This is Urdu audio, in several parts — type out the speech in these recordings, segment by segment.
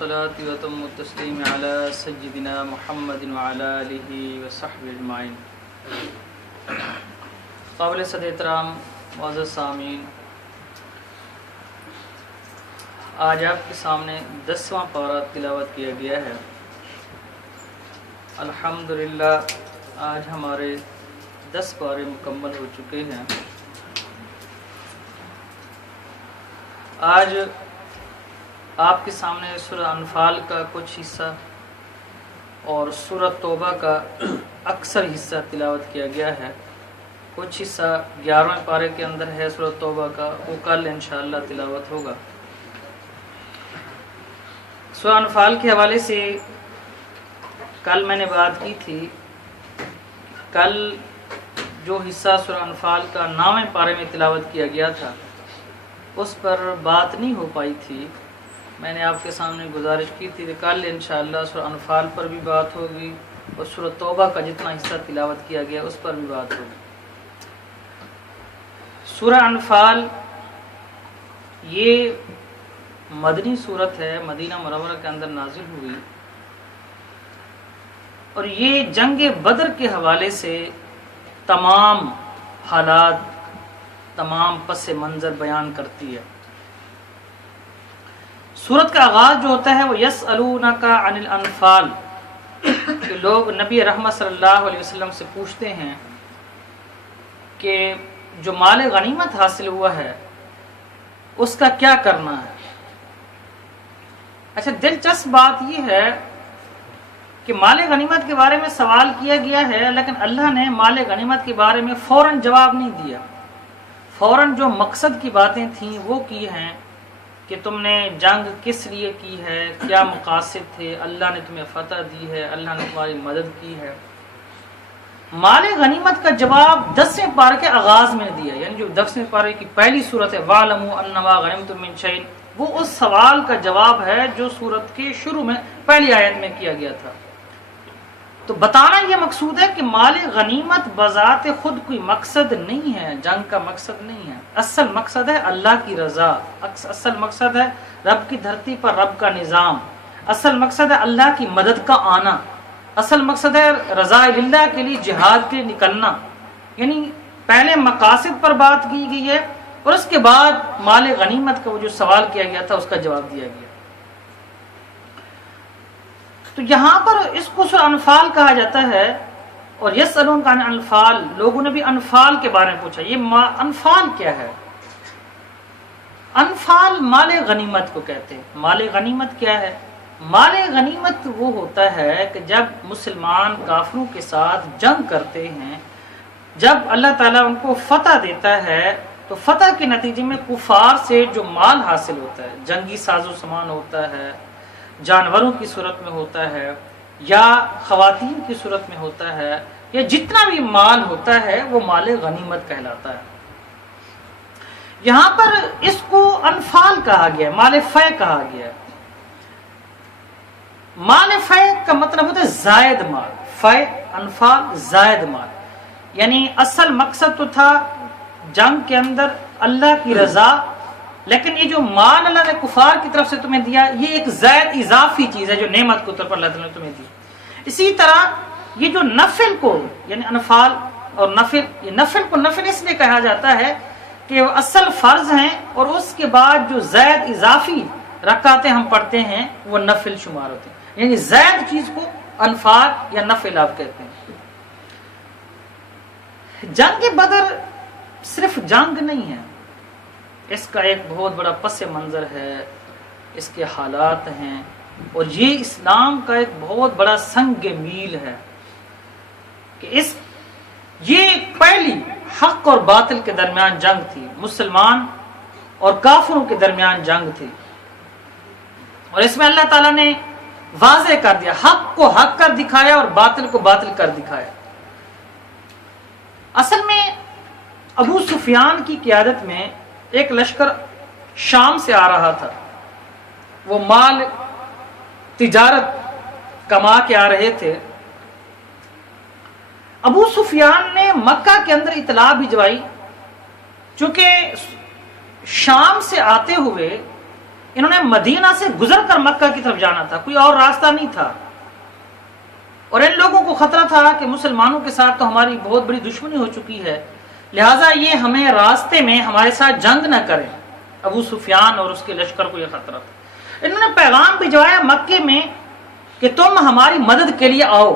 صلاة وتم التسلیم علی سیدنا محمد وعلی آلہ وصحبہ اجمعین۔ قابل صد احترام معزز سامعین، آج آپ کے سامنے 10واں پارہ تلاوت کیا گیا ہے۔ الحمدللہ آج ہمارے 10 پارے مکمل ہو چکے ہیں۔ آج آپ کے سامنے سورہ انفال کا کچھ حصہ اور سورہ توبہ کا اکثر حصہ تلاوت کیا گیا ہے۔ کچھ حصہ 11ویں پارے کے اندر ہے سورہ توبہ کا، وہ کل انشاءاللہ تلاوت ہوگا۔ سورہ انفال کے حوالے سے کل میں نے بات کی تھی، کل جو حصہ سورہ انفال کا 9ویں پارے میں تلاوت کیا گیا تھا اس پر بات نہیں ہو پائی تھی۔ میں نے آپ کے سامنے گزارش کی تھی کہ کل انشاءاللہ سورہ انفال پر بھی بات ہوگی اور سورہ توبہ کا جتنا حصہ تلاوت کیا گیا اس پر بھی بات ہوگی۔ سورہ انفال یہ مدنی صورت ہے، مدینہ منورہ کے اندر نازل ہوئی، اور یہ جنگ بدر کے حوالے سے تمام حالات، تمام پس منظر بیان کرتی ہے۔ سورت کا آغاز جو ہوتا ہے وہ یسألونک عن الانفال، کہ لوگ نبی رحمت صلی اللہ علیہ وسلم سے پوچھتے ہیں کہ جو مال غنیمت حاصل ہوا ہے اس کا کیا کرنا ہے۔ اچھا، دلچسپ بات یہ ہے کہ مال غنیمت کے بارے میں سوال کیا گیا ہے، لیکن اللہ نے مال غنیمت کے بارے میں فوراً جواب نہیں دیا۔ فوراً جو مقصد کی باتیں تھیں وہ کی ہیں کہ تم نے جنگ کس لیے کی ہے، کیا مقاصد تھے، اللہ نے تمہیں فتح دی ہے، اللہ نے تمہاری مدد کی ہے۔ مال غنیمت کا جواب 10ویں پارے کے آغاز میں دیا، یعنی جو 10ویں پارے کی پہلی صورت ہے وَاعْلَمُوا أَنَّمَا غَنِمْتُم مِّن شَيْءٍ، وہ اس سوال کا جواب ہے جو صورت کے شروع میں پہلی آیت میں کیا گیا تھا۔ تو بتانا یہ مقصود ہے کہ مال غنیمت بذات خود کوئی مقصد نہیں ہے، جنگ کا مقصد نہیں ہے۔ اصل مقصد ہے اللہ کی رضا، اصل مقصد ہے رب کی دھرتی پر رب کا نظام، اصل مقصد ہے اللہ کی مدد کا آنا، اصل مقصد ہے رضا اللہ کے لیے جہاد کے لیے نکلنا۔ یعنی پہلے مقاصد پر بات کی گئی ہے اور اس کے بعد مال غنیمت کا وہ جو سوال کیا گیا تھا اس کا جواب دیا گیا۔ تو یہاں پر اس کو سورہ انفال کہا جاتا ہے، اور یسألونک عن الانفال، لوگوں نے بھی انفال کے بارے میں پوچھا۔ یہ انفال کیا ہے؟ انفال مال غنیمت کو کہتے ہیں۔ مال غنیمت کیا ہے؟ مال غنیمت وہ ہوتا ہے کہ جب مسلمان کافروں کے ساتھ جنگ کرتے ہیں، جب اللہ تعالیٰ ان کو فتح دیتا ہے تو فتح کے نتیجے میں کفار سے جو مال حاصل ہوتا ہے، جنگی ساز و سامان ہوتا ہے، جانوروں کی صورت میں ہوتا ہے یا خواتین کی صورت میں ہوتا ہے، یا جتنا بھی مال ہوتا ہے وہ مال غنیمت کہلاتا ہے۔ یہاں پر اس کو انفال کہا گیا، مال فے کہا گیا۔ مال فے کا مطلب ہوتا ہے زائد مال، فے انفال زائد مال، یعنی اصل مقصد تو تھا جنگ کے اندر اللہ کی رضا، لیکن یہ جو مال اللہ نے کفار کی طرف سے تمہیں دیا یہ ایک زائد اضافی چیز ہے جو نعمت کے طور پر اللہ تعالیٰ نے تمہیں دی۔ اسی طرح یہ جو نفل کو، یعنی انفال اور نفل، یہ نفل کو نفل اس لیے کہا جاتا ہے کہ وہ اصل فرض ہیں اور اس کے بعد جو زائد اضافی رکعتیں ہم پڑھتے ہیں وہ نفل شمار ہوتے ہیں، یعنی زائد چیز کو انفال یا نفل آپ کہتے ہیں۔ جنگ بدر صرف جنگ نہیں ہے، اس کا ایک بہت بڑا پس منظر ہے، اس کے حالات ہیں، اور یہ اسلام کا ایک بہت بڑا سنگ میل ہے کہ یہ پہلی حق اور باطل کے درمیان جنگ تھی، مسلمان اور کافروں کے درمیان جنگ تھی، اور اس میں اللہ تعالیٰ نے واضح کر دیا، حق کو حق کر دکھایا اور باطل کو باطل کر دکھایا۔ اصل میں ابو سفیان کی قیادت میں ایک لشکر شام سے آ رہا تھا، وہ مال تجارت کما کے آ رہے تھے۔ ابو سفیان نے مکہ کے اندر اطلاع بھجوائی، چونکہ شام سے آتے ہوئے انہوں نے مدینہ سے گزر کر مکہ کی طرف جانا تھا، کوئی اور راستہ نہیں تھا، اور ان لوگوں کو خطرہ تھا کہ مسلمانوں کے ساتھ تو ہماری بہت بڑی دشمنی ہو چکی ہے، لہٰذا یہ ہمیں راستے میں ہمارے ساتھ جنگ نہ کریں۔ ابو سفیان اور اس کے لشکر کو یہ خطرہ تھا۔ انہوں نے پیغام بھجوایا مکے میں کہ تم ہماری مدد کے لیے آؤ،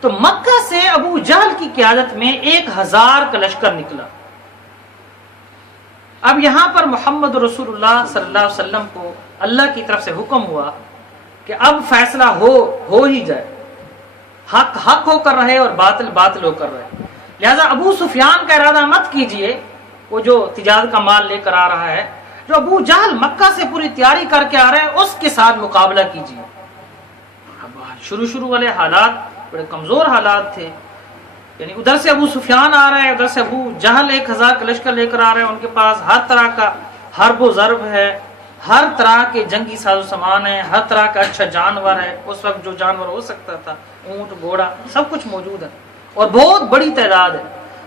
تو مکہ سے ابو جہل کی قیادت میں 1000 کا لشکر نکلا۔ اب یہاں پر محمد رسول اللہ صلی اللہ علیہ وسلم کو اللہ کی طرف سے حکم ہوا کہ اب فیصلہ ہو ہی جائے، حق حق ہو کر رہے اور باطل باطل ہو کر رہے، لہذا ابو سفیان کا ارادہ مت کیجئے، وہ جو تجارت کا مال لے کر آ رہا ہے، جو ابو جہل مکہ سے پوری تیاری کر کے آ رہے ہیں اس کے ساتھ مقابلہ کیجئے۔ شروع والے حالات بڑے کمزور حالات تھے، یعنی ادھر سے ابو سفیان آ رہا ہے، ادھر سے ابو جہل 1000 کا لشکر لے کر آ رہے ہیں، ان کے پاس ہر طرح کا حرب و ضرب ہے، ہر طرح کے جنگی ساز و سامان ہے، ہر طرح کا اچھا جانور ہے، اس وقت جو جانور ہو سکتا تھا، اونٹ گھوڑا سب کچھ موجود ہے، اور بہت بڑی تعداد ہے،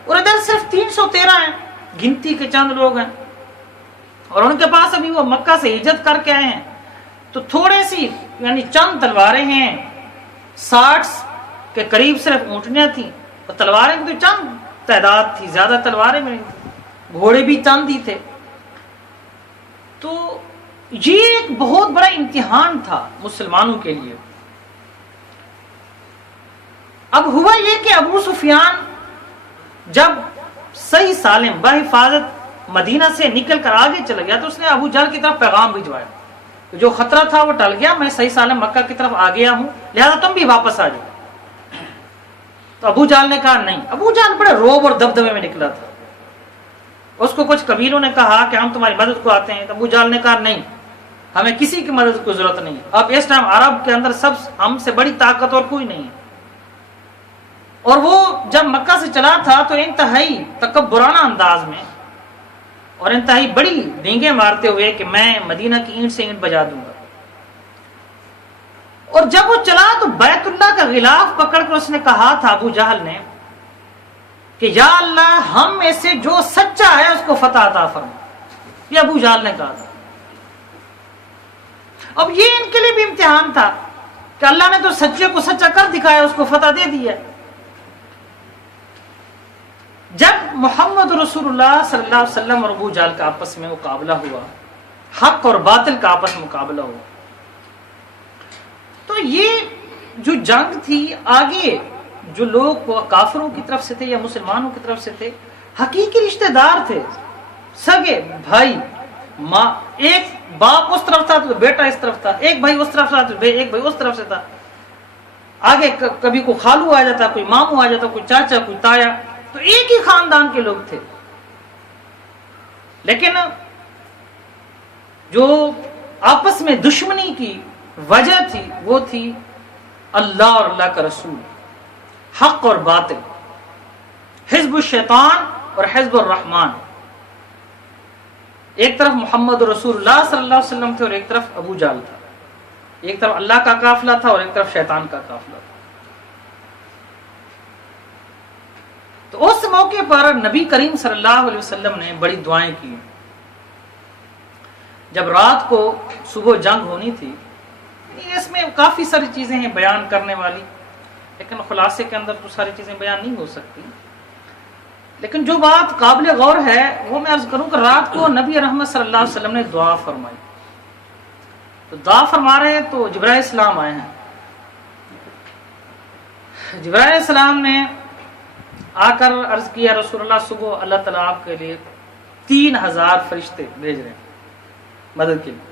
اور ادھر صرف 313 ہیں، گنتی کے چند لوگ ہیں، اور ان کے پاس ابھی وہ مکہ سے ہجرت کر کے آئے ہیں، تو تھوڑے سی یعنی چند تلواریں ہیں، 60 کے قریب صرف اونٹنیاں تھیں، اور تلواریں کی تو چند تعداد تھی، زیادہ تلواریں میں نہیں تھی، گھوڑے بھی چند ہی تھے۔ تو یہ ایک بہت بڑا امتحان تھا مسلمانوں کے لیے۔ اب ہوا یہ کہ ابو سفیان جب صحیح سالم بحفاظت مدینہ سے نکل کر آگے چلا گیا، تو اس نے ابو جہل کی طرف پیغام بھجوایا، جو خطرہ تھا وہ ٹل گیا، میں صحیح سالم مکہ کی طرف آ گیا ہوں، لہذا تم بھی واپس آ جاؤ۔ تو ابو جہل نے کہا نہیں۔ ابو جہل بڑے روب اور دبدبے میں نکلا تھا، اس کو کچھ قبیلوں نے کہا کہ ہم تمہاری مدد کو آتے ہیں، تو ابو جہل نے کہا نہیں، ہمیں کسی کی مدد کی ضرورت نہیں ہے، اب اس ٹائم عرب کے اندر سب ہم سے بڑی طاقت اور کوئی نہیں ہے۔ اور وہ جب مکہ سے چلا تھا تو انتہائی تکبرانہ انداز میں اور انتہائی بڑی ڈینگیں مارتے ہوئے کہ میں مدینہ کی اینٹ سے اینٹ بجا دوں گا، اور جب وہ چلا تو بیت اللہ کا غلاف پکڑ کر اس نے کہا تھا ابو جہل نے کہ یا اللہ ہم میں سے جو سچا ہے اس کو فتح عطا فرما، یہ ابو جہل نے کہا تھا۔ اب یہ ان کے لیے بھی امتحان تھا کہ اللہ نے تو سچے کو سچا کر دکھایا، اس کو فتح دے دیا۔ جب محمد رسول اللہ صلی اللہ علیہ وسلم اور ابو جہل کا آپس میں مقابلہ ہوا، حق اور باطل کا آپس میں مقابلہ ہوا، تو یہ جو جنگ تھی، آگے جو لوگ کافروں کی طرف سے تھے یا مسلمانوں کی طرف سے تھے، حقیقی رشتہ دار تھے، سگے بھائی ماں، ایک باپ اس طرف تھا تو بیٹا اس طرف تھا، ایک بھائی اس طرف تھا تو ایک بھائی اس طرف سے تھا، آگے کبھی کوئی خالو آ جاتا، کوئی ماموں آ جاتا، کوئی چاچا، کوئی تایا، تو ایک ہی خاندان کے لوگ تھے۔ لیکن جو آپس میں دشمنی کی وجہ تھی وہ تھی اللہ اور اللہ کا رسول، حق اور باطل، حزب الشیطان اور حزب الرحمن۔ ایک طرف محمد رسول اللہ صلی اللہ علیہ وسلم تھے اور ایک طرف ابو جہل تھا، ایک طرف اللہ کا قافلہ تھا اور ایک طرف شیطان کا قافلہ تھا۔ تو اس موقع پر نبی کریم صلی اللہ علیہ وسلم نے بڑی دعائیں کی۔ جب رات کو صبح جنگ ہونی تھی، اس میں کافی ساری چیزیں ہیں بیان کرنے والی، لیکن خلاصے کے اندر تو ساری چیزیں بیان نہیں ہو سکتی، لیکن جو بات قابل غور ہے وہ میں عرض کروں کہ رات کو نبی رحمت صلی اللہ علیہ وسلم نے دعا فرمائی۔ تو دعا فرما رہے ہیں تو جبرائیل السلام آئے ہیں۔ جبرائیل السلام نے آ کر عرض کیا رسول اللہ صبح اللہ تعالیٰ آپ کے لیے 3000 فرشتے بھیج رہے ہیں مدد کے لیے۔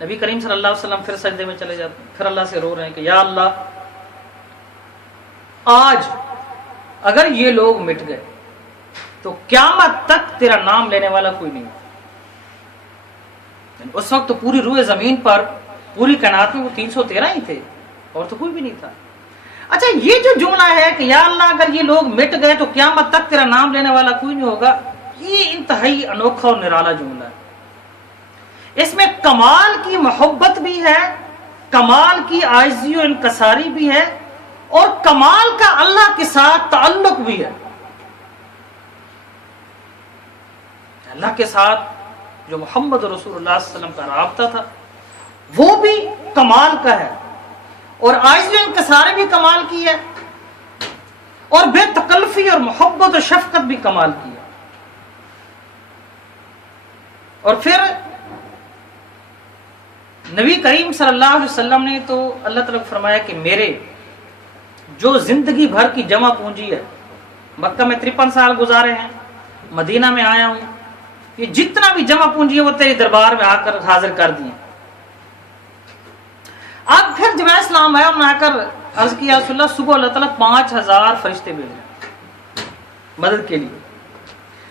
نبی کریم صلی اللہ علیہ وسلم پھر سجدے میں چلے جاتے ہیں، پھر اللہ سے رو رہے ہیں کہ یا اللہ آج اگر یہ لوگ مٹ گئے تو قیامت تک تیرا نام لینے والا کوئی نہیں۔ اس وقت تو پوری روئے زمین پر پوری کائنات میں وہ 313 ہی تھے اور تو کوئی بھی نہیں تھا۔ اچھا یہ جو جملہ ہے کہ یا اللہ اگر یہ لوگ مٹ گئے تو قیامت تک تیرا نام لینے والا کوئی نہیں ہوگا، یہ انتہائی انوکھا اور نرالا جملہ ہے۔ اس میں کمال کی محبت بھی ہے، کمال کی عاجزی و انکساری بھی ہے، اور کمال کا اللہ کے ساتھ تعلق بھی ہے۔ اللہ کے ساتھ جو محمد رسول اللہ صلی اللہ علیہ وسلم کا رابطہ تھا وہ بھی کمال کا ہے، اور عاجزی و انکساری بھی کمال کی ہے، اور بے تکلفی اور محبت و شفقت بھی کمال کی ہے۔ اور پھر نبی کریم صلی اللہ علیہ وسلم نے تو اللہ تعالیٰ کو فرمایا کہ میرے جو زندگی بھر کی جمع پونجی ہے، مکہ میں 53 سال گزارے ہیں، مدینہ میں آیا ہوں، یہ جتنا بھی جمع پونجی ہے وہ تیرے دربار میں آ کر حاضر کر دیے۔ اب پھر جب اسلام آیا، انہوں نے آ کر عرض کیا رسول اللہ صبح اللہ تعالیٰ 5000 فرشتے بھیجے مدد کے لیے۔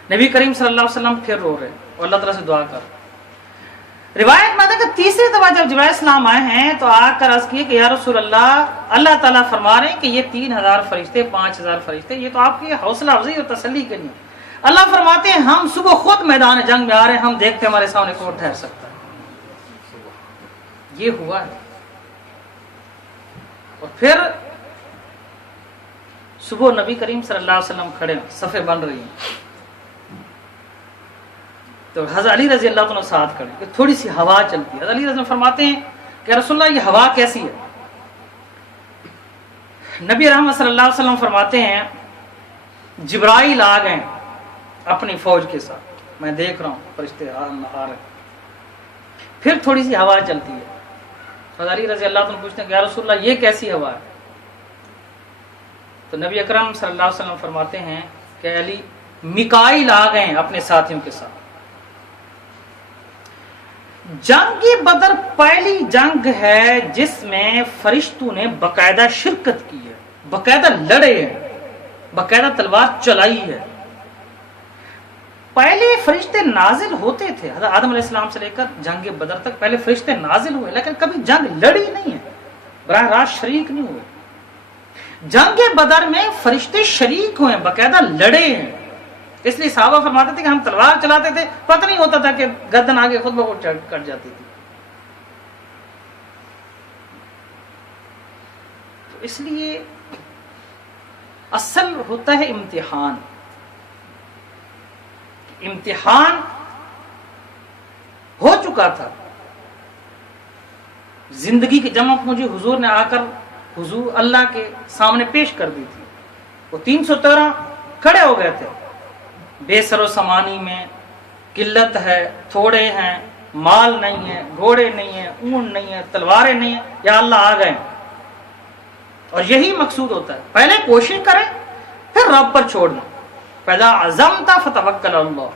نبی کریم صلی اللہ علیہ وسلم پھر رو رہے اور اللہ تعالیٰ سے دعا کر۔ روایت میں کہ تیسری دفعہ جب جبرائیل السلام آئے ہیں تو آ کر عرض کیے کہ یا رسول اللہ تعالیٰ فرما رہے ہیں کہ یہ 3000 فرشتے 5000 فرشتے یہ تو آپ کی حوصلہ افزائی اور تسلی کے لیے۔ اللہ فرماتے ہیں ہم صبح خود میدان جنگ میں آ رہے ہیں، ہم دیکھتے ہمارے سامنے کون ٹھہر سکتا ہے۔ یہ ہوا ہے۔ اور پھر صبح نبی کریم صلی اللہ علیہ وسلم کھڑے ہیں، صفیں بن رہی ہیں، تو حضرت علی رضی اللہ عنہ ساتھ کھڑے کہ تھوڑی سی ہوا چلتی ہے۔ حضرت علی رضی اللہ فرماتے ہیں کہ رسول اللہ یہ ہوا کیسی ہے؟ نبی رحمت صلی اللہ علیہ وسلم فرماتے ہیں جبرائیل آ گئے اپنی فوج کے ساتھ، میں دیکھ رہا ہوں فرشتے آ رہے ہیں۔ پھر تھوڑی سی ہوا چلتی ہے۔ حضرت علی رضی اللہ عنہ پوچھتے ہیں کہ یا رسول اللہ یہ کیسی ہوا ہے؟ تو نبی اکرم صلی اللہ علیہ وسلم فرماتے ہیں کہ علی میکائیل آ گئے ہیں اپنے ساتھیوں کے ساتھ۔ جنگ بدر پہلی جنگ ہے جس میں فرشتوں نے باقاعدہ شرکت کی ہے، باقاعدہ لڑے ہیں، باقاعدہ تلوار چلائی ہے۔ پہلے فرشتے نازل ہوتے تھے، حضرت آدم علیہ السلام سے لے کر جنگ بدر تک پہلے فرشتے نازل ہوئے، لیکن کبھی جنگ لڑی نہیں ہے، براہ راست شریک نہیں ہوئے۔ جنگ بدر میں فرشتے شریک ہوئے، باقاعدہ لڑے ہیں۔ اس لیے صحابہ فرماتے تھے کہ ہم تلوار چلاتے تھے، پتہ نہیں ہوتا تھا کہ گردن آگے خود بخود کٹ جاتی تھی۔ تو اس لیے اصل ہوتا ہے امتحان۔ امتحان ہو چکا تھا، زندگی کی جمع پونجی حضور نے آ کر حضور اللہ کے سامنے پیش کر دی تھی۔ وہ 313 کھڑے ہو گئے تھے، بے سر و سامانی میں قلت ہے، تھوڑے ہیں، مال نہیں ہے، گھوڑے نہیں ہیں، اونٹ نہیں ہے، تلواریں نہیں ہیں، یا اللہ آ گئے۔ اور یہی مقصود ہوتا ہے، پہلے کوشش کریں پھر رب پر چھوڑنا۔ پہلا عزمت فتوکل اللہ،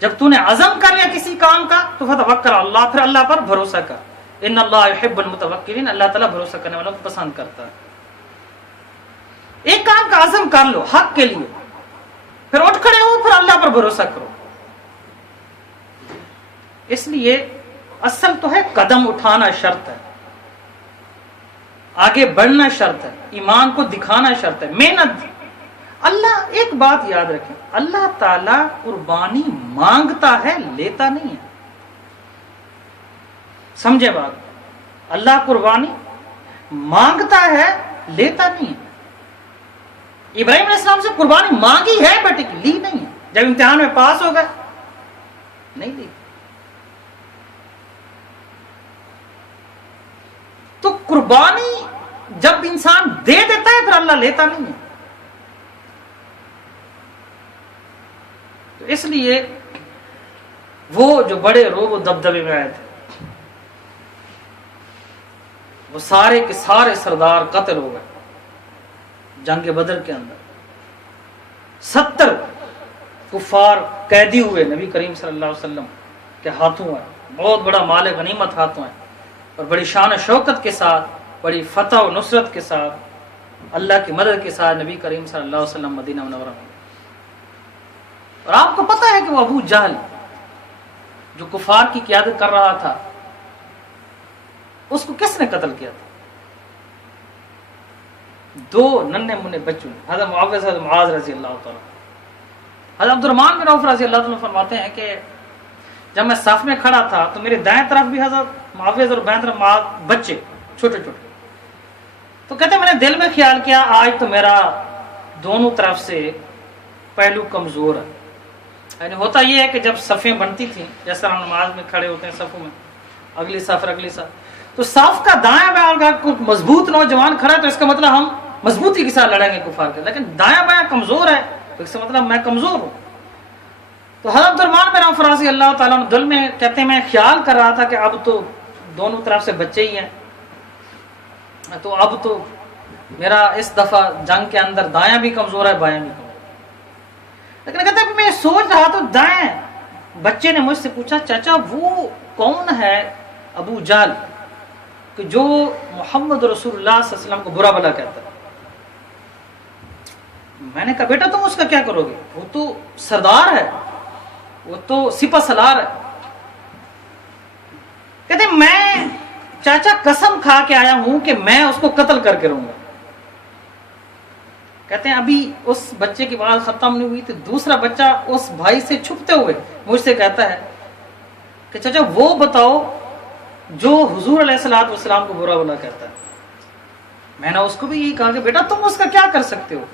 جب تو نے عزم کر لیا کسی کام کا تو فتوکل اللہ، پھر اللہ پر بھروسہ کر۔ ان اللہ یحب المتوکلین، اللہ تعالیٰ بھروسہ کرنے والوں کو پسند کرتا ہے۔ ایک کام کا عزم کر لو حق کے لیے، پھر اٹھ کھڑے ہو، پھر اللہ پر بھروسہ کرو۔ اس لیے اصل تو ہے قدم اٹھانا شرط ہے، آگے بڑھنا شرط ہے، ایمان کو دکھانا شرط ہے، محنت۔ اللہ ایک بات یاد رکھیں، اللہ تعالی قربانی مانگتا ہے، لیتا نہیں ہے۔ سمجھے بات؟ اللہ قربانی مانگتا ہے، لیتا نہیں ہے۔ ابراہیم علیہ السلام سے قربانی مانگی ہے بٹ لی نہیں ہے، جب امتحان میں پاس ہو گئے نہیں لی۔ تو قربانی جب انسان دے دیتا ہے پھر اللہ لیتا نہیں ہے۔ تو اس لیے وہ جو بڑے روب و دبدبے میں آئے تھے، وہ سارے کے سارے سردار قتل ہو گئے جنگ بدر کے اندر۔ 70 کفار قیدی ہوئے نبی کریم صلی اللہ علیہ وسلم کے ہاتھوں ہیں، بہت بڑا مال غنیمت ہاتھوں ہے، اور بڑی شان و شوکت کے ساتھ، بڑی فتح و نصرت کے ساتھ، اللہ کی مدد کے ساتھ نبی کریم صلی اللہ علیہ وسلم مدینہ منورہ میں۔ اور آپ کو پتہ ہے کہ وہ ابو جہل جو کفار کی قیادت کر رہا تھا، اس کو کس نے قتل کیا تھا؟ 2 ننھے منھے بچوں، حضرت معاویہ حضرت معاذ رضی اللہ تعالیٰ۔ حضرت عبد الرحمن بن عوف رضی اللہ عنہ فرماتے ہیں کہ جب میں صف میں کھڑا تھا تو میرے دائیں طرف بھی حضرت معاویہ اور بائیں طرف معاذ، بچے چھوٹے چھوٹے۔ تو کہتے ہیں میں نے دل میں خیال کیا آج تو میرا دونوں طرف سے پہلو کمزور ہے، یعنی ہوتا یہ ہے کہ جب صفیں بنتی تھیں، جیسا ہم نماز میں کھڑے ہوتے ہیں صفوں میں، اگلی صف اگلی صف، تو صف کا دایاں بایاں اگر کوئی مضبوط نوجوان کھڑا ہے تو اس کا مطلب ہم مضبوطی کے ساتھ لڑیں گے کفار کے، لیکن دایاں بایاں کمزور ہے تو اس کا مطلب میں کمزور ہوں۔ تو حضرت عبدالرحمن بن عوف رضی اللہ تعالیٰ عنہ دل میں کہتے ہیں میں خیال کر رہا تھا کہ اب تو دونوں طرف سے بچے ہی ہیں، تو اب تو میرا اس دفعہ جنگ کے اندر دایاں بھی کمزور ہے بایاں بھی کمزور ہے۔ لیکن کہتے ہیں میں سوچ رہا تو دائیں بچے نے مجھ سے پوچھا چچا وہ کون ہے ابو جہل کہ جو محمد رسول اللہ صلی اللہ علیہ وسلم کو برا بھلا کہتا ہے؟ میں نے کہا بیٹا تم اس کا کیا کرو گے، وہ تو سردار ہے، وہ تو سپہ سالار ہے۔ کہتے ہیں میں چاچا قسم کھا کے آیا ہوں کہ میں اس کو قتل کر کے رہوں گا۔ کہتے ہیں ابھی اس بچے کی بات ختم نہیں ہوئی تو دوسرا بچہ اس بھائی سے چھپتے ہوئے مجھ سے کہتا ہے کہ چچا وہ بتاؤ جو حضور علیہ الصلوۃ والسلام کو برا بھلا کہتا ہے۔ میں نے اس کو بھی یہی کہا کہ بیٹا تم اس کا کیا کر سکتے ہو،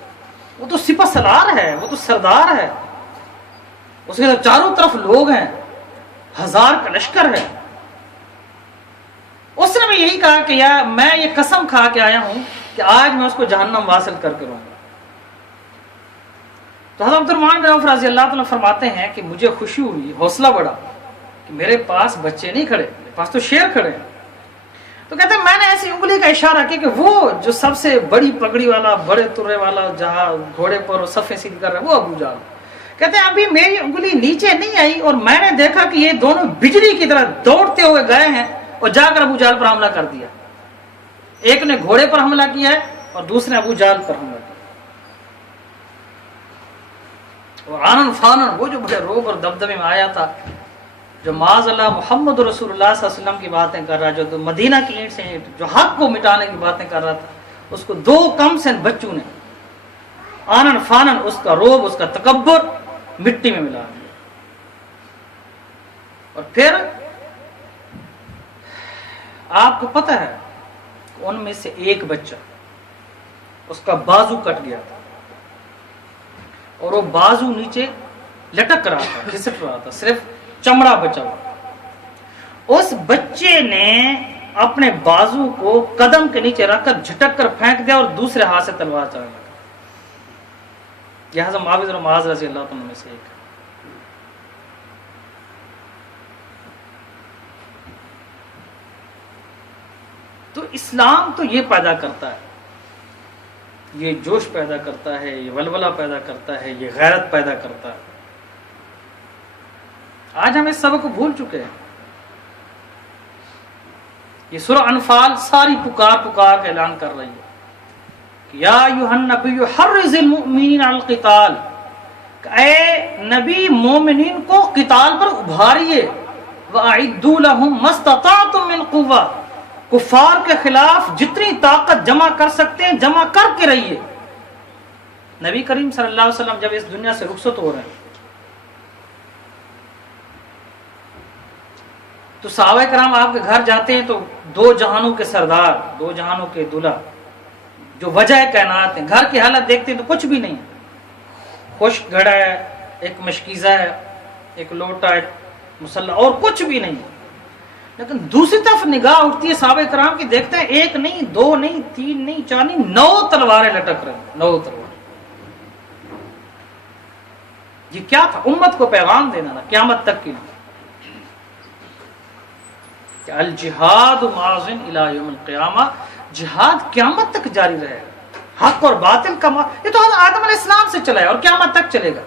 وہ تو سپہ سالار ہے، وہ تو سردار ہے، اس کے چاروں طرف لوگ ہیں، 1000 کا لشکر ہے۔ اس نے بھی یہی کہا کہ یا میں یہ قسم کھا کے آیا ہوں کہ آج میں اس کو جہنم واصل کر کے رہوں گا۔ تو حضرت عبدالرحمن بن عوف رضی اللہ تعالیٰ فرماتے ہیں کہ مجھے خوشی ہوئی، حوصلہ بڑھا کہ میرے پاس بچے نہیں کھڑے، میرے پاس تو شیر کھڑے ہیں۔ تو کہتے ہیں میں نے ایسی انگلی کا اشارہ کیا کہ وہ جو سب سے بڑی پگڑی والا، بڑے ترے والا، جہاں گھوڑے پر صفیں سیدھی کر رہا ہے وہ ابو جہل۔ کہتے ہیں ابھی میری انگلی نیچے نہیں آئی اور میں نے دیکھا کہ یہ دونوں بجلی کی طرح دوڑتے ہوئے گئے ہیں اور جا کر ابو جہل پر حملہ کر دیا۔ ایک نے گھوڑے پر حملہ کیا ہے اور دوسرے ابو جہل پر حملہ کیا۔ اور آنن فانن وہ جو بڑے روب اور دبدبے میں آیا تھا، جو معاذ اللہ محمد رسول اللہ صلی اللہ علیہ وسلم کی باتیں کر رہا، جو مدینہ کی اینٹ سے اینٹ، جو حق کو مٹانے کی باتیں کر رہا تھا، اس کو 2 کم سن بچوں نے آنن فانن اس کا روب، اس کا تکبر مٹی میں ملا دیا۔ اور پھر آپ کو پتہ ہے ان میں سے ایک بچہ اس کا بازو کٹ گیا تھا اور وہ بازو نیچے لٹک رہا تھا، کھسک رہا تھا، صرف چمڑا بچا ہوا۔ اس بچے نے اپنے بازو کو قدم کے نیچے رکھ کر جھٹک کر پھینک دیا اور دوسرے ہاتھ سے تلوار چلانے لگا۔ یہ حضرت معاویہ اور معاذ رضی اللہ عنہ میں سے ایک ہے۔ تو اسلام تو یہ پیدا کرتا ہے، یہ جوش پیدا کرتا ہے، یہ ولولہ پیدا کرتا ہے، یہ غیرت پیدا کرتا ہے۔ آج ہم اس سبق کو بھول چکے ہیں۔ یہ سورہ انفال ساری پکار پکار کا اعلان کر رہی ہے کہ یا ایھا النبی حرض المؤمنین علی القتال، اے نبی مومنین کو قتال پر ابھاریے، وَأَعِدُّوا لَهُم مَّا اسْتَطَعْتُم مِّن قُوَّةٍ، کفار کے خلاف جتنی طاقت جمع کر سکتے ہیں جمع کر کے رہیے۔ نبی کریم صلی اللہ علیہ وسلم جب اس دنیا سے رخصت ہو رہے ہیں تو صحابہ کرام آپ کے گھر جاتے ہیں تو 2 جہانوں کے سردار، 2 جہانوں کے دلہا، جو وجہ کائنات ہیں، گھر کی حالت دیکھتے ہیں تو کچھ بھی نہیں، خشک گھڑا ہے، ایک مشکیزہ ہے، ایک لوٹا، ایک مسلح، اور کچھ بھی نہیں۔ لیکن دوسری طرف نگاہ اٹھتی ہے صحابہ کرام کی، دیکھتے ہیں 1 نہیں، 2 نہیں، 3 نہیں، 4 نہیں، 9 تلواریں لٹک رہی ہیں، 9 تلواریں۔ یہ کیا تھا؟ امت کو پیغام دینا تھا قیامت تک کی، کہ الجہاد ماضٍ الی یوم القیامہ، جہاد قیامت تک جاری رہے گا۔ حق اور باطل کا یہ تو آدم علیہ السلام سے چلا ہے اور قیامت تک چلے گا۔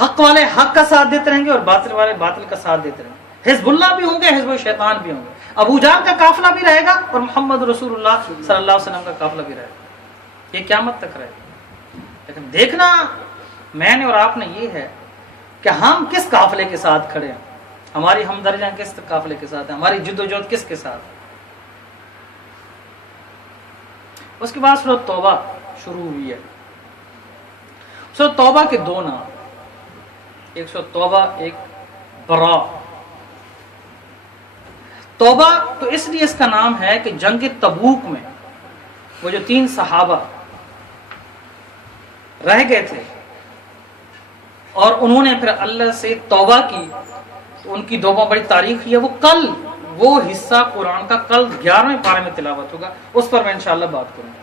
حق والے حق کا ساتھ دیتے رہیں گے اور باطل والے باطل کا ساتھ دیتے رہیں گے۔ حزب اللہ بھی ہوں گے، حزب شیطان بھی ہوں گے، ابو جہل کا قافلہ بھی رہے گا اور محمد رسول اللہ صلی اللہ علیہ وسلم کا قافلہ بھی رہے گا۔ یہ قیامت تک رہے گا۔ لیکن دیکھنا میں نے اور آپ نے یہ ہے کہ ہم کس قافلے کے ساتھ کھڑے ہیں، ہماری ہمدردیاں کس قافلے کے ساتھ ہیں، ہماری جد و جہد کس کے ساتھ ہے۔ اس کے بعد سورۃ توبہ شروع ہوئی ہے۔ سورۃ توبہ کے 2 نام، ایک سورۃ توبہ، ایک برا۔ توبہ تو اس لیے اس کا نام ہے کہ جنگ تبوک میں وہ جو 3 صحابہ رہ گئے تھے اور انہوں نے پھر اللہ سے توبہ کی تو ان کی توبہ بڑی تاریخ ہے. وہ کل وہ حصہ قرآن کا کل 11ویں پارے میں تلاوت ہوگا, اس پر میں انشاءاللہ بات کروں گا.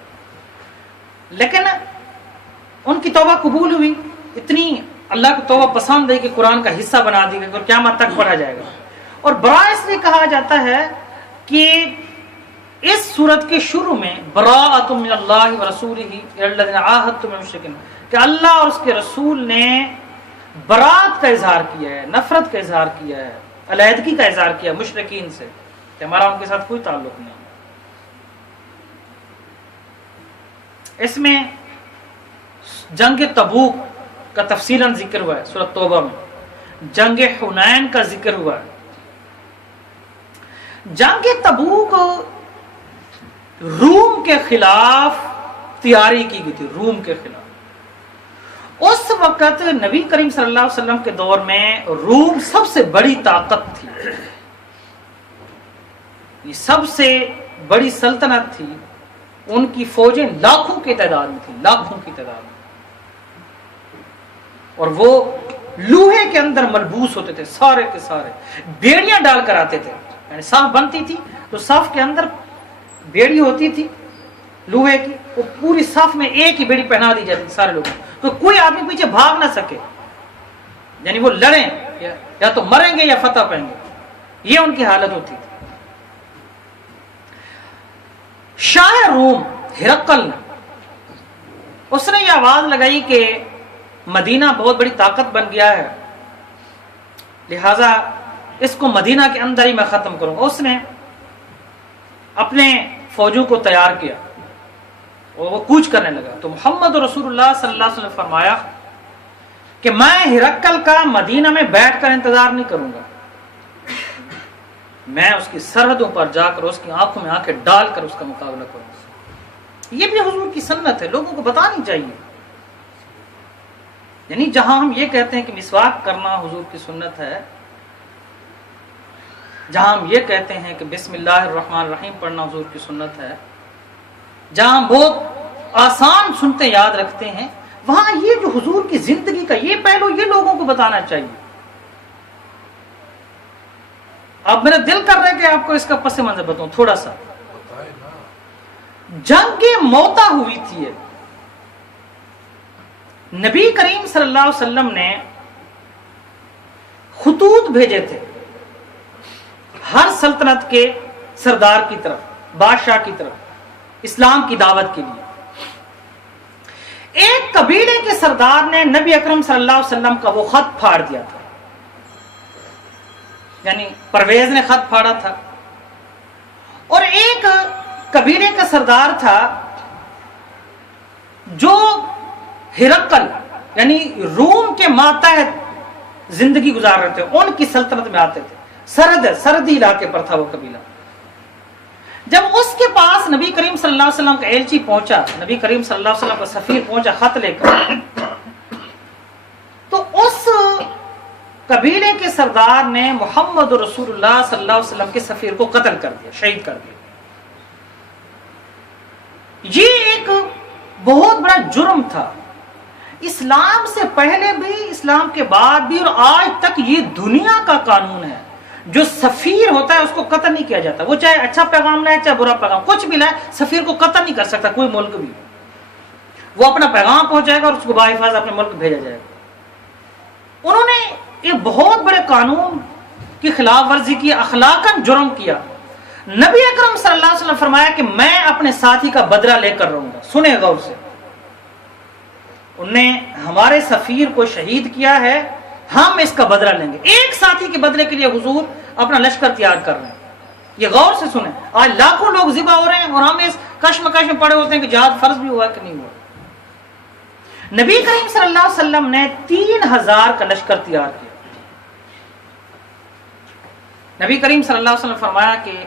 لیکن ان کی توبہ قبول ہوئی, اتنی اللہ کو توبہ پسند ہے کہ قرآن کا حصہ بنا دی گئی اور قیامت تک پڑھا جائے گا. اور برائے اس لیے کہا جاتا ہے کہ اس سورت کے شروع میں براءۃ من اللہ ورسولہ الی الذین عاہدتم من المشرکین, کہ اللہ اور اس کے رسول نے برات کا اظہار کیا ہے, نفرت کا اظہار کیا ہے, علیحدگی کا اظہار کیا مشرکین سے, کہ ہمارا ان کے ساتھ کوئی تعلق نہیں. اس میں جنگ تبوک کا تفصیلاً ذکر ہوا ہے سورۃ توبہ میں, جنگ حنین کا ذکر ہوا ہے. جنگ تبوک روم کے خلاف تیاری کی گئی تھی, روم کے خلاف. اس وقت نبی کریم صلی اللہ علیہ وسلم کے دور میں روم سب سے بڑی طاقت تھی, یہ سب سے بڑی سلطنت تھی. ان کی فوجیں لاکھوں کی تعداد میں تھیں, لاکھوں کی تعداد میں, اور وہ لوہے کے اندر ملبوس ہوتے تھے سارے کے سارے, بیڑیاں ڈال کر آتے تھے. یعنی صف بنتی تھی تو صف کے اندر بیڑی ہوتی تھی لوہے کی, وہ پوری صف میں ایک ہی بیڑی پہنا دی جاتی تھی سارے لوگوں, تو کوئی آدمی پیچھے بھاگ نہ سکے. یعنی وہ لڑیں یا تو مریں گے یا فتح پائیں گے, یہ ان کی حالت ہوتی تھی. شاہ روم ہرقل نے, اس نے یہ آواز لگائی کہ مدینہ بہت بڑی طاقت بن گیا ہے, لہذا اس کو مدینہ کے اندر ہی میں ختم کروں گا. اس نے اپنے فوجوں کو تیار کیا اور وہ کوچ کرنے لگا. تو محمد رسول اللہ صلی اللہ علیہ وسلم نے فرمایا کہ میں ہرقل کا مدینہ میں بیٹھ کر انتظار نہیں کروں گا, میں اس کی سرحدوں پر جا کر اس کی آنکھوں میں آنکھیں ڈال کر اس کا مقابلہ کروں گا. یہ بھی حضور کی سنت ہے, لوگوں کو بتانی چاہیے. یعنی جہاں ہم یہ کہتے ہیں کہ مسواک کرنا حضور کی سنت ہے, جہاں ہم یہ کہتے ہیں کہ بسم اللہ الرحمن الرحیم پڑھنا حضور کی سنت ہے, جہاں ہم بہت آسان سنتے یاد رکھتے ہیں, وہاں یہ جو حضور کی زندگی کا یہ پہلو یہ لوگوں کو بتانا چاہیے. اب میرا دل کر رہا ہے کہ آپ کو اس کا پس منظر بتاؤں تھوڑا سا. جنگ موتا ہوئی تھی, نبی کریم صلی اللہ علیہ وسلم نے خطوط بھیجے تھے ہر سلطنت کے سردار کی طرف, بادشاہ کی طرف, اسلام کی دعوت کے لیے. ایک قبیلے کے سردار نے نبی اکرم صلی اللہ علیہ وسلم کا وہ خط پھاڑ دیا تھا, یعنی پرویز نے خط پھاڑا تھا. اور ایک قبیلے کا سردار تھا جو ہرقل یعنی روم کے ماتحت زندگی گزار رہے تھے, ان کی سلطنت میں آتے تھے, سرحدی علاقے پر تھا وہ قبیلہ. جب اس کے پاس نبی کریم صلی اللہ علیہ وسلم کا ایلچی پہنچا, نبی کریم صلی اللہ علیہ وسلم کا سفیر پہنچا خط لے کر, تو اس قبیلے کے سردار نے محمد رسول اللہ صلی اللہ علیہ وسلم کے سفیر کو قتل کر دیا, شہید کر دیا. یہ ایک بہت بڑا جرم تھا. اسلام سے پہلے بھی, اسلام کے بعد بھی, اور آج تک یہ دنیا کا قانون ہے, جو سفیر ہوتا ہے اس کو قتل نہیں کیا جاتا. وہ چاہے اچھا پیغام لائے چاہے برا پیغام, کچھ بھی لائے, سفیر کو قتل نہیں کر سکتا کوئی ملک بھی. وہ اپنا پیغام پہنچائے گا اور اس کو باحفاظ اپنے ملک بھیجا جائے گا. انہوں نے ایک بہت بڑے قانون کی خلاف ورزی کی, اخلاقاً جرم کیا. نبی اکرم صلی اللہ علیہ وسلم فرمایا کہ میں اپنے ساتھی کا بدلہ لے کر رہوں گا. سنیں غور سے, انہوں نے ہمارے سفیر کو شہید کیا ہے, ہم اس کا بدلہ لیں گے. ایک ساتھی کے بدلے کے لیے حضور اپنا لشکر تیار کر رہے ہیں. یہ غور سے سنیں, آج لاکھوں لوگ ذبح ہو رہے ہیں اور ہم اس کشمکش میں پڑے ہوتے ہیں کہ جہاد فرض بھی ہوا کہ نہیں ہوا. نبی کریم صلی اللہ علیہ وسلم نے 3000 کا لشکر تیار کیا. نبی کریم صلی اللہ علیہ وسلم نے فرمایا کہ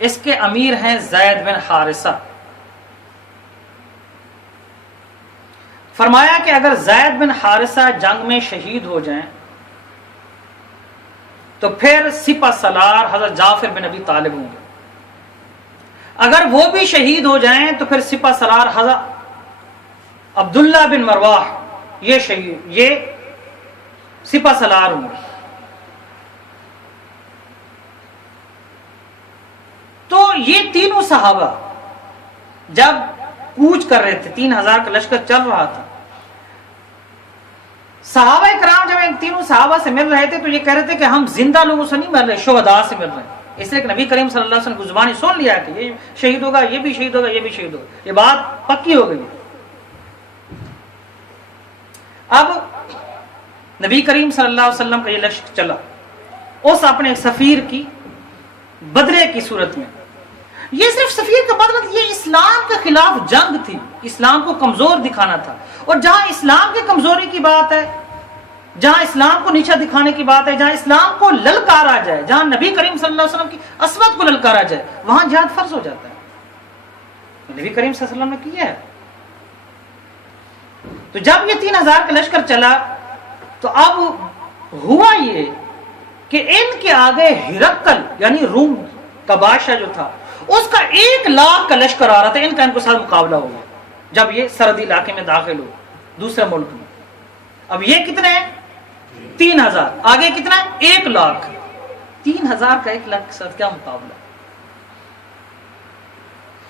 اس کے امیر ہیں زید بن حارثہ. فرمایا کہ اگر زید بن حارثہ جنگ میں شہید ہو جائیں تو پھر سپہ سالار حضرت جعفر بن ابی طالب ہوں گے. اگر وہ بھی شہید ہو جائیں تو پھر سپہ سالار حضرت عبداللہ بن مرواح یہ سپہ سالار ہوں گے. تو یہ تینوں صحابہ جب کوچ کر رہے تھے، 3000 کا لشکر چل رہا تھا، صحابہ کرام جب ان تینوں صحابہ سے مل رہے تھے تو یہ کہہ رہے تھے کہ ہم زندہ لوگوں سے نہیں مل رہے، شہداء سے مل رہے ہیں. اس لیے کہ نبی کریم صلی اللہ علیہ وسلم کو زبانی سن لیا کہ یہ شہید ہوگا، یہ بھی شہید ہوگا، یہ بھی شہید ہوگا، یہ بات پکی ہو گئی. اب نبی کریم صلی اللہ علیہ وسلم کا یہ لشکر چلا اس اپنے سفیر کی بدرے کی صورت میں. یہ صرف سفیر کا بدلہ، یہ اسلام کے خلاف جنگ تھی، اسلام کو کمزور دکھانا تھا. اور جہاں اسلام کی کمزوری کی بات ہے، جہاں اسلام کو نیچا دکھانے کی بات ہے، جہاں اسلام کو للکارا جائے، جہاں نبی کریم صلی اللہ علیہ وسلم کی عصمت کو للکارا جائے، وہاں جہاد فرض ہو جاتا ہے. نبی کریم صلی اللہ علیہ وسلم نے کیا ہے. تو جب یہ 3000 کا لشکر چلا تو اب ہوا یہ کہ ان کے آگے ہرقل یعنی روم کا بادشاہ جو تھا، اس کا 1 لاکھ کا لشکر آ رہا تھا. ان کے ساتھ مقابلہ ہو گیا جب یہ سرحدی علاقے میں داخل ہو دوسرے ملک میں. اب یہ کتنے ہیں؟ 3000. آگے کتنا ہے؟ 1 لاکھ. 3000 کا 1 لاکھ کے ساتھ کیا مقابلہ.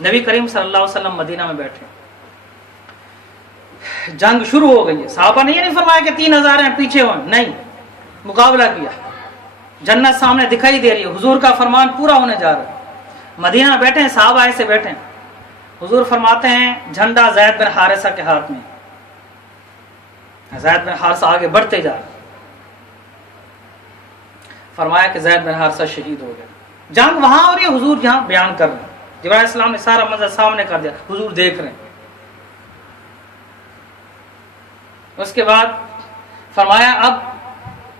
نبی کریم صلی اللہ علیہ وسلم مدینہ میں بیٹھے، جنگ شروع ہو گئی ہے. صحابہ نے یہ نہیں فرمایا کہ 3000 ہیں پیچھے ہوں، نہیں، مقابلہ کیا. جنت سامنے دکھائی دے رہی ہے، حضور کا فرمان پورا ہونے جا رہا ہے. مدینہ میں بیٹھے ہیں، صحابہ ایسے بیٹھے ہیں. حضور فرماتے ہیں جھنڈا زید بن حارثہ کے ہاتھ میں. زید بن حارثہ آگے بڑھتے جا رہے، فرمایا کہ زید بن حارثہ شہید ہو گئے. جنگ وہاں ہو رہی ہے، حضور یہاں بیان کر رہے ہیں. جبرائیل علیہ السلام نے سارا منظر سامنے کر دیا، حضور دیکھ رہے ہیں. اس کے بعد فرمایا اب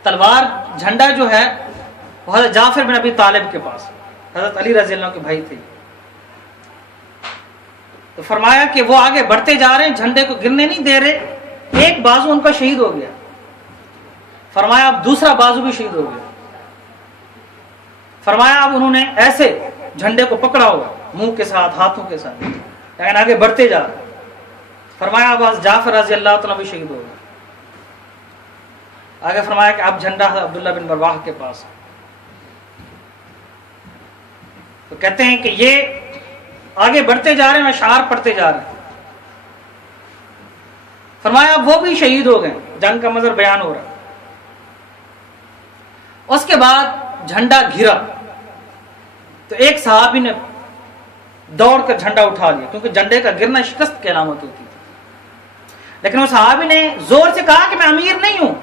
تلوار جھنڈا جو ہے وہ حضرت جعفر بن ابی طالب کے پاس، حضرت علی رضی اللہ عنہ کے بھائی تھے. تو فرمایا کہ وہ آگے بڑھتے جا رہے ہیں، جھنڈے کو گرنے نہیں دے رہے. ایک بازو ان کا شہید ہو گیا. فرمایا اب دوسرا بازو بھی شہید ہو گیا. فرمایا اب انہوں نے ایسے جھنڈے کو پکڑا ہوگا منہ کے ساتھ، ہاتھوں کے ساتھ، لیکن آگے بڑھتے جا رہے. فرمایا اب جعفر رضی اللہ تعالیٰ بھی شہید ہو گیا. آگے فرمایا کہ اب جھنڈا عبداللہ بن رواحہ کے پاس. تو کہتے ہیں کہ یہ آگے بڑھتے جا رہے ہیں، اشعار پڑھتے جا رہے ہیں. فرمایا اب وہ بھی شہید ہو گئے. جنگ کا منظر بیان ہو رہا ہے. اس کے بعد جھنڈا گھرا تو ایک صحابی نے دوڑ کر جھنڈا اٹھا لیا، کیونکہ جھنڈے کا گرنا شکست کی علامت ہوتی تھی. لیکن وہ صحابی نے زور سے کہا کہ میں امیر نہیں ہوں.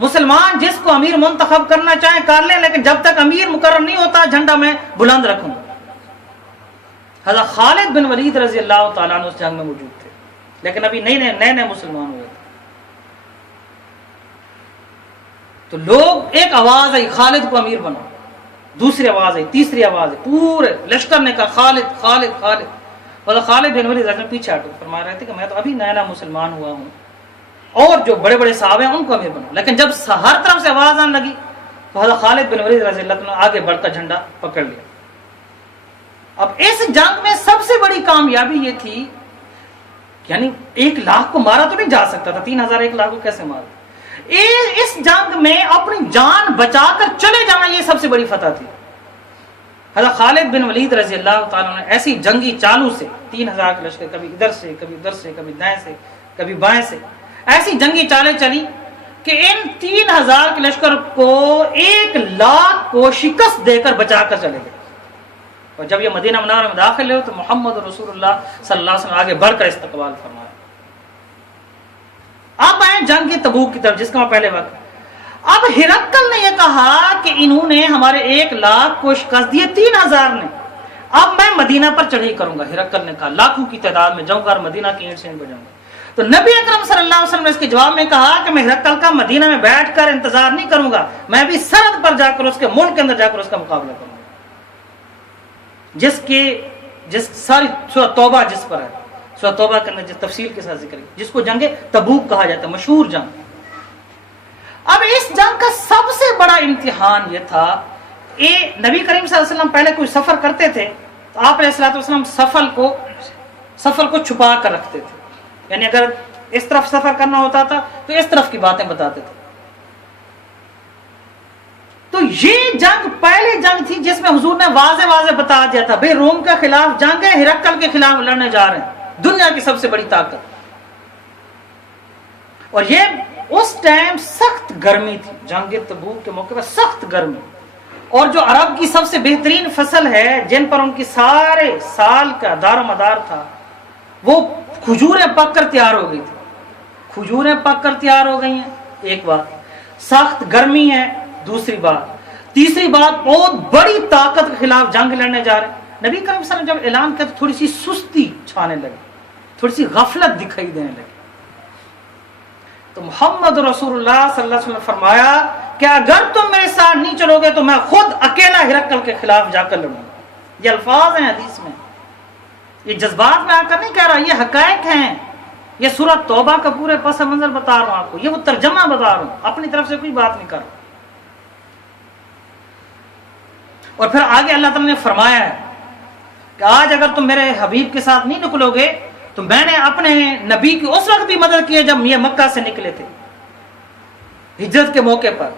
مسلمان جس کو امیر منتخب کرنا چاہیں کر لیں، لیکن جب تک امیر مقرر نہیں ہوتا جھنڈا میں بلند رکھوں. حضرت خالد بن ولید رضی اللہ تعالیٰ عنہ اس جنگ میں موجود تھے، لیکن ابھی نئے مسلمان ہوئے تھے. تو لوگ ایک آواز آئی خالد کو امیر بنا، دوسری آواز آئی، تیسری آواز آئی، پورے لشکر نے کہا خالد خالد خالد. حضرت خالد بن ولید رضی پیچھے ہٹو، فرما رہے تھے کہ میں تو ابھی نیا مسلمان ہوا ہوں، اور جو بڑے بڑے صحابہ ہیں ان کو امیر بنا. لیکن جب ہر طرف سے آواز آنے لگی تو حضرت خالد بن ولید رضی اللہ عنہ آگے بڑھ کر جھنڈا پکڑ لیا. اب اس جنگ میں سب سے بڑی کامیابی یہ تھی، یعنی 1 لاکھ کو مارا تو نہیں جا سکتا تھا، 3000 1 لاکھ کو کیسے مارا. اس جنگ میں اپنی جان بچا کر چلے جانا یہ سب سے بڑی فتح تھی. حضرت خالد بن ولید رضی اللہ تعالیٰ نے ایسی جنگی چالو سے 3000 کے لشکر، کبھی ادھر سے کبھی ادھر سے، کبھی دائیں سے کبھی بائیں سے، ایسی جنگی چالیں چلی کہ ان 3000 کے لشکر کو 1 لاکھ کو شکست دے کر بچا کر چلے گئے. اور جب یہ مدینہ منورہ میں داخل ہوئے تو محمد رسول اللہ صلی اللہ علیہ وسلم آگے بڑھ کر استقبال فرمایا. اب آئے جنگ کی تبوک کی طرف، جس کا میں پہلے وقت. اب ہرقل نے یہ کہا کہ انہوں نے ہمارے 1 لاکھ کو شکست دیے، 3000 نے، اب میں مدینہ پر چڑھائی کروں گا. ہرقل نے کہا لاکھوں کی تعداد میں جاؤں گا اور مدینہ کی اینٹ سے اینٹ بجاؤں گا. تو نبی اکرم صلی اللہ علیہ وسلم نے اس کے جواب میں کہا کہ میں ہرقل کا مدینہ میں بیٹھ کر انتظار نہیں کروں گا، میں بھی سرحد پر جا کر اس کے ملک کے اندر جا کر اس کا مقابلہ کروں گا. جس ساری سورہ توبہ جس پر ہے، سورہ توبہ کے اندر جس تفصیل کے ساتھ ذکر ہے، جس کو جنگ تبوک کہا جاتا ہے، مشہور جنگ. اب اس جنگ کا سب سے بڑا امتحان یہ تھا، نبی کریم صلی اللہ علیہ وسلم پہلے کوئی سفر کرتے تھے تو آپ علیہ الصلوۃ والسلام سفر کو چھپا کر رکھتے تھے. یعنی اگر اس طرف سفر کرنا ہوتا تھا تو اس طرف کی باتیں بتاتے تھے، تو یہ جنگ پہلی جنگ تھی جس میں حضور نے واضح واضح بتا دیا تھا بھئی روم کے خلاف جنگ ہے، ہرقل کے خلاف لڑنے جا رہے ہیں، دنیا کی سب سے بڑی طاقت. اور یہ اس ٹائم سخت گرمی تھی، جنگ تبوک کے موقع پر سخت گرمی. اور جو عرب کی سب سے بہترین فصل ہے جن پر ان کی سارے سال کا دار و مدار تھا، وہ کھجوریں پک کر تیار ہو گئی تھی. کھجوریں پک کر تیار ہو گئی ہیں، ایک بات. سخت گرمی ہے، دوسری بات. تیسری بات، بہت بڑی طاقت کے خلاف جنگ لڑنے جا رہے ہیں. نبی کریم صلی اللہ علیہ وسلم جب اعلان کیا تو تھوڑی سی سستی چھانے لگی، تھوڑی سی غفلت دکھائی دینے لگی. تو محمد رسول اللہ صلی اللہ علیہ وسلم نے فرمایا کہ اگر تم میرے ساتھ نہیں چلو گے تو میں خود اکیلا ہرقل کے خلاف جا کر لڑوں گا. یہ الفاظ ہیں حدیث میں، یہ جذبات میں آ کر نہیں کہہ رہا، یہ حقائق ہیں. یہ سورۃ توبہ کا پورے پس منظر بتا رہا ہوں آپ کو، یہ وہ ترجمہ بتا رہا ہوں، اپنی طرف سے کوئی بات نہیں کر رہا. اور پھر آگے اللہ تعالیٰ نے فرمایا ہے کہ آج اگر تم میرے حبیب کے ساتھ نہیں نکلو گے تو میں نے اپنے نبی کی اس وقت بھی مدد کی ہے جب یہ مکہ سے نکلے تھے ہجرت کے موقع پر،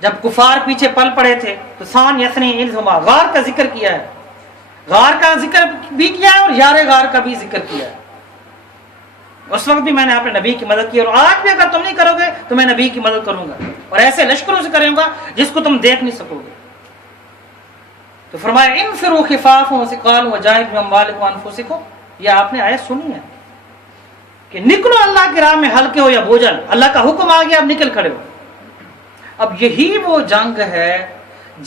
جب کفار پیچھے پل پڑے تھے. تو سان یسنی الہما، غار کا ذکر کیا ہے، غار کا ذکر بھی کیا ہے اور یار غار کا بھی ذکر کیا ہے. اس وقت بھی میں نے اپنے نبی کی مدد کی، اور آج بھی اگر تم نہیں کرو گے تو میں نبی کی مدد کروں گا، اور ایسے لشکروں سے کروں گا جس کو تم دیکھ نہیں سکو گے. تو فرمایا انفروا خفافا وثقالا وجاہدوا باموالکم وانفسکم. یہ آپ نے آیت سنی ہے کہ نکلو اللہ کی راہ میں، ہلکے ہو یا بوجھل، اللہ کا حکم آ گیا، اب نکل کھڑے ہو. اب یہی وہ جنگ ہے